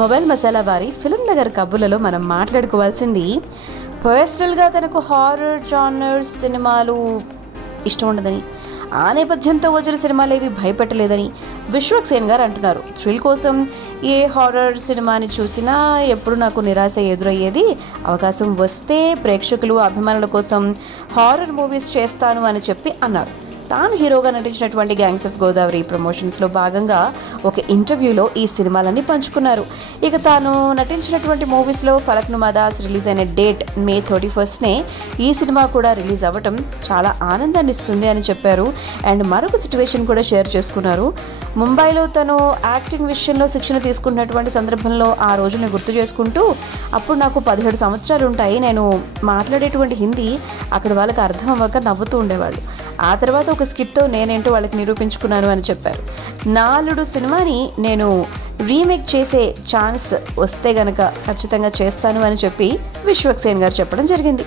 Mobile masala వారి film Nagar కబుర్లలో మనం మాట్లాడుకోవాల్సింది పర్సనల్గా తనకు హారర్ జానర్ సినిమాలు ఇష్టం ఉండదని, ఆ నేపథ్యంతో వచ్చిన సినిమాలు ఏవి భయపెట్టలేదని విశ్వక్సేన్ గారు అంటున్నారు. థ్రిల్ కోసం ఏ హారర్ సినిమాని చూసినా ఎప్పుడు నాకు నిరాశ ఎదురయ్యేది. అవకాశం వస్తే ప్రేక్షకులు అభిమానుల కోసం హారర్ మూవీస్ చేస్తాను అని చెప్పి అన్నారు. తాను హీరోగా నటించినటువంటి గ్యాంగ్స్ ఆఫ్ గోదావరి ప్రమోషన్స్లో భాగంగా ఒక ఇంటర్వ్యూలో ఈ సినిమాలన్నీ పంచుకున్నారు. ఇక తాను నటించినటువంటి మూవీస్లో ఫలక్నుమా దాస్ రిలీజ్ అయిన డేట్ మే 31నే ఈ సినిమా కూడా రిలీజ్ అవ్వటం చాలా ఆనందాన్ని ఇస్తుంది అని చెప్పారు. అండ్ మరొక సిచ్యువేషన్ కూడా షేర్ చేసుకున్నారు. ముంబైలో తను యాక్టింగ్ విషయంలో శిక్షణ తీసుకున్నటువంటి సందర్భంలో ఆ రోజుని గుర్తు చేసుకుంటూ, అప్పుడు నాకు 17 సంవత్సరాలు ఉంటాయి. నేను మాట్లాడేటువంటి హిందీ అక్కడ వాళ్ళకి అర్థం అవ్వక నవ్వుతూ ఉండేవాళ్ళు. ఆ తర్వాత ఒక స్కిట్తో నేనేంటో వాళ్ళకి నిరూపించుకున్నాను అని చెప్పారు. నాలుడు సినిమాని నేను రీమేక్ చేసే ఛాన్స్ వస్తే గనక ఖచ్చితంగా చేస్తాను అని చెప్పి విశ్వక్సేన్ గారు చెప్పడం జరిగింది.